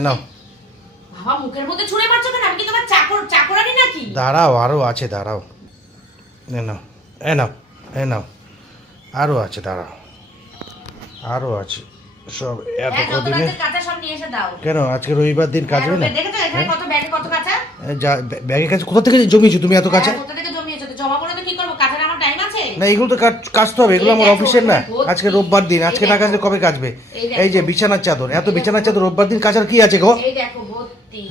নাও। বাবা মুখের মধ্যে ছুঁড়ে মারছো কেন? আমি কি তোমার চাকর চাকরানি নাকি? দাঁড়াও আরও আছে দাঁড়াও। এ নাও এ নাও এ নাও। আরও আছে দাঁড়াও। আরও আছে। সব এত হ্যাঁ, কদিনে কেন? আজকে রবিবার দিন কাজবে না? হ্যাঁ, দেখেছ এখানে কত ব্যাগে কত কাঁচা? এ, যা ব্যাগের কাছে কোথা থেকে জমিয়েছো তুমি এত কাছে হ্যাঁ, কোথা থেকে জমিয়েছো তো জমা করে তো কি করব কাঁচার আমার টাইম আছে না এগুলো তো কাজতে হবে এগুলো আমার অফিসের না। আজকে রোববার দিন আজকে না। কাজলে কবে কাজবে এই যে বিছানার চাদর এত বিছানার চাদর রোববার দিন কাজার কি আছে গো?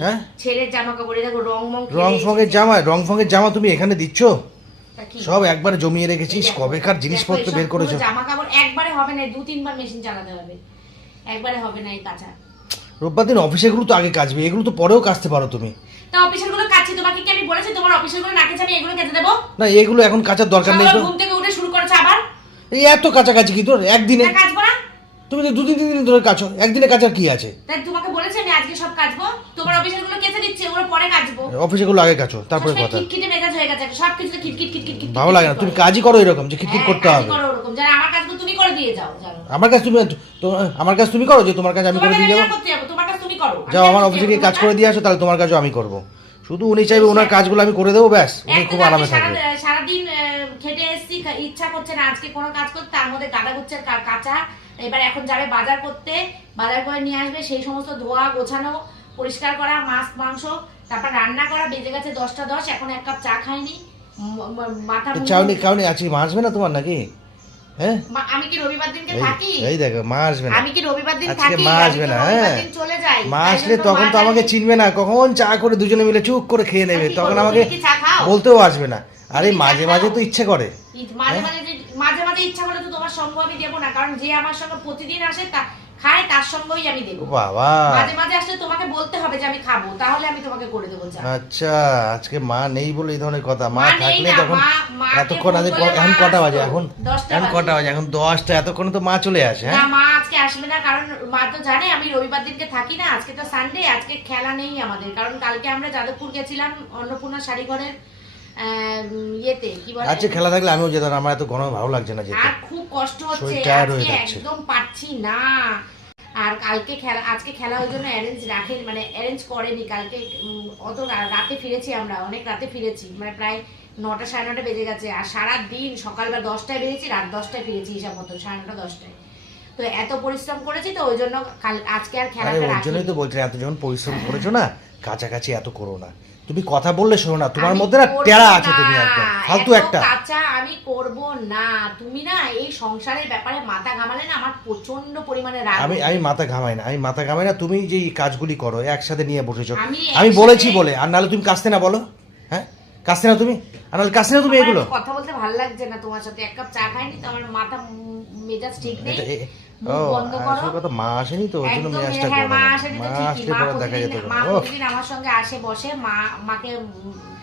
হ্যাঁ? ছেলের জামা কাপড় দেখো রং রং ফঙের জামা রং ফঙের জামা তুমি এখানে দিচ্ছ? সব একবারে জমিয়ে রেখেছিস কবেকার জিনিসপত্র বের করেছ। জামা কাপড় একবারে হবে না দু তিনবার মেশিন চালাতে হবে। একবারে হবে না এই কাঁচা। রোববার দিন অফিসে গুলো তো আগে কাজবে এগুলো তো পরেও কাজতে পারো তুমি। তা অফিসেরগুলো কাচ্ছি তোমাকে কি আমি বলেছি তোমার অফিসেরগুলো না কেচে আমি এগুলো কেটে দেবো? না এগুলো এখন কাচার দরকার নেই তো। এই এত কাছাকাছি কি তোর? একদিনে কাচবো না? তুমি তো দুদিন তিন দিন ধরে কাছো। একদিনে কাচার কি আছে? তাই তোমাকে বলেছি আমি আজকে সব কাচবো। তোমার অফিসেরগুলো কেচে দিচ্ছি ওগুলো পরে কাচবো। অফিসে গুলো আগে কাছো তারপরে কথা। খিটখিটে মেজাজ হয়ে গেছে সব কিছুতে খিটখিট খিটখিট ভালো লাগে না তুমি কাজই করো এরকম যে খিটখিট হ্যাঁ, করতে হবে। করো ওরকম যারা আমার কাজগুলো তুমি করে দিয়ে যাও জানো আমার কাজ তুমি তো- আমার কাজ তুমি করো যে তোমার কাজ আমি করে দিয়ে যাব? তোমার কাজ তুমি করো। যাও আমার অফিসে গিয়ে কাজ করে দিয়ে আসো তাহলে তোমার কাজও আমি করব। শুধু উনি চাইবে ওনার কাজগুলো আমি করে দেবো ব্যাস উনি খুব আরামে থাকবে। সারাদিন ইচ্ছা করছে না আজকে কোনো কাজ করতে তার মধ্যে গাদা হচ্ছে কাঁচা। এবার এখন যাবে বাজার করতে বাজার করে নিয়ে আসবে সেই সমস্ত ধোয়া গোছানো পরিষ্কার করা মাছ মাংস তারপর রান্না করা বেজে গেছে দশটা দশ এখন এক কাপ চা খাইনি মাথা চাউনি কাউনি আজকে মাছবে না তোমার নাকি? হ্যাঁ? আমি কি রবিবার দিনকে এই- থাকি? এই দেখো মা আসবে না। আমি কি রবিবার দিন আজকে মা আসবে না, হ্যাঁ। চলে যাই মা আসলে তখন তো আমাকে চিনবে না কখন চা করে দুজনে মিলে চুপ করে খেয়ে নেবে তখন আমাকে? বলতেও আসবে না। আরে মাঝে মাঝে তো ইচ্ছে করে। মাঝে হ্যাঁ? মাঝে মাঝে মাঝে ইচ্ছা করে তো তোমার সঙ্গ আমি দেবো না কারণ যে আমার সঙ্গে প্রতিদিন আসে তা খায় তার সঙ্গই আমি দেবো। বাবা। মাঝে মাঝে আসলে তোমাকে বলতে হবে যে আমি খাব তাহলে আমি তোমাকে করে দেবো চা। আচ্ছা আজকে মা নেই বলে এই ধরনের কথা। মা থাকলে তখন এতক্ষণ আজ এখন কটা বাজে? এখন এখন কটা বাজে? এখন দশটা এতক্ষণ তো মা চলে আসে হ্যাঁ? মা আজকে আসবে না কারণ মা তো জানে আমি রবিবার দিনকে থাকি না আজকে তো সানডে আজকে খেলা নেই আমাদের। কারণ কালকে আমরা যাদবপুর গেছিলাম অন্নপূর্ণা শাড়িঘরের আহ, ইয়েতে কি বলে? আজকে খেলা থাকলে আমিও যেতাম আমার এত গরমে ভালো লাগছে না যেতে। আর খুব কষ্ট হচ্ছে আজকে একদম পারছি না। আর কালকে খেলা আজকে খেলা ওই জন্য অ্যারেঞ্জ রাখেন মানে অ্যারেঞ্জ করেনি কালকে অত রাতে ফিরেছি আমরা অনেক রাতে ফিরেছি মানে প্রায় নটা সাড়ে নটা বেজে গেছে আর সারা দিন সকালবেলা দশটায় বেরিয়েছি রাত দশটায় ফিরেছি হিসাব মতো সাড়ে নটা দশটায়। তো এত পরিশ্রম করেছি তো ওই জন্য কাল আজকে আর খেলাটা রাখি জন্যই তো বলছি এত যখন পরিশ্রম করেছ না কাছাকাছি এত করো না। তুমি কথা বললে শোনো না তোমার আমি মধ্যে না টেরা আছে তুমি একদম ফালতু একটা। কাঁচা আমি করব না। তুমি না এই সংসারের ব্যাপারে মাথা ঘামালে না আমার প্রচণ্ড পরিমাণে রাগ আমি আমি মাথা ঘামাই না আমি মাথা ঘামাই না তুমি যে কাজগুলি করো একসাথে নিয়ে বসেছো। আমি বলেছি বলে আর নাহলে তুমি কাছতে না বলো হ্যাঁ? কাছতে না তুমি? আর নাহলে না তুমি এগুলো? কথা বলতে ভালো লাগছে না তোমার সাথে। এক কাপ চা খাইনি তো আমার মাথা মেজাজ ঠিক নেই। ও বন্ধ কথা মা আসেনি তো ওর জন্য একদম মেজাজটা হ্যাঁ মা আসেনি মা আসলে পরে দেখা যেত মা প্রতিদিন আমার সঙ্গে আসে বসে মা মাকে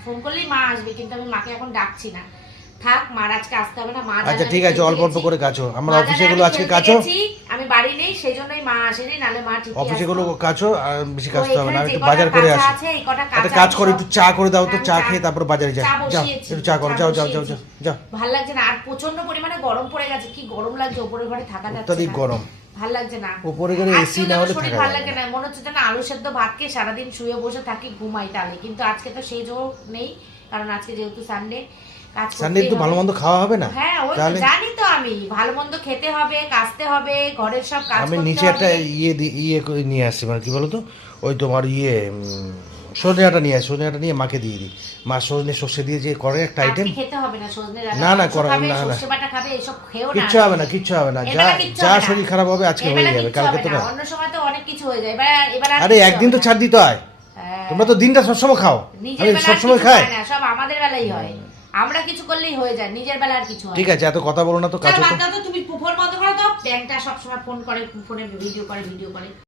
ফোন করলেই মা আসবে কিন্তু আমি মাকে এখন ডাকছি না। থাক মার আজকে আসতে হবে না মা আচ্ছা ঠিক আছে অল্প অল্প করে আমার অফিসে গুলো আজকে আমি বাড়ি নেই সেই জন্যই মা আসেনি নালে মা ঠিক অফিসে গুলো আর বেশি হবে না। আমি একটু বাজার করে আসি। একটা কাজ করো একটু চা করে দাও তো চা খেয়ে তারপর বাজারে চা যাও একটু চা করো যাও যাও যাও যাও যাও। ভালো লাগছে না আর প্রচণ্ড পরিমাণে গরম পড়ে গেছে কি গরম লাগছে উপরে ঘরে থাকা যাচ্ছে অত্যাধিক গরম। ভালো লাগছে না। উপরে ঘরে এসি না হলে থাকা ভালো লাগে না। না মনে হচ্ছে যেন আলু সেদ্ধ ভাত খেয়ে সারাদিন শুয়ে বসে থাকি ঘুমাই তাহলে। কিন্তু আজকে তো সেই জোর নেই কারণ আজকে যেহেতু সানডে কাজ সানডে করতেই ভালো মন্দ খাওয়া হবে না? হ্যাঁ ওই জানি তো আমি। ভালো মন্দ খেতে হবে কাচতে হবে ঘরের সব কাজ আমি নিচে একটা ইয়ে ইয়ে করে নিয়ে আসছি মানে কি বলতো? ওই তোমার ইয়ে উম, সজনেটা নিয়ে আসি সজনেটা নিয়ে মাকে দিয়ে দিই। মা সজনে সর্ষে দিয়ে যে করে একটা আইটেম খেতে হবে না সজনে না, না, করা- না, না। খাবে এসব খেও না। কিচ্ছু হবে না কিচ্ছু হবে না। যা যা শরীর খারাপ হবে আজকে হয়ে যাবে কালকে তো না। অন্য সময় তো অনেক কিছু হয়ে যায়। এবার এবার আরে একদিন তো ছাড় দিতে হয়। হ্যাঁ। তোমরা তো দিনটা সবসময় খাও। আমি আর সবসময় খাই না সব আমাদের বেলাই হয়। আমরা কিছু করলেই হয়ে যায় নিজের বেলা আর কিছু হয় ঠিক আছে এত কথা বলো না তো কাজ তুমি ফোন বন্ধ করো তো ব্যাংকটা সবসময় ফোন করে ফোনে ভিডিও করে ভিডিও করে।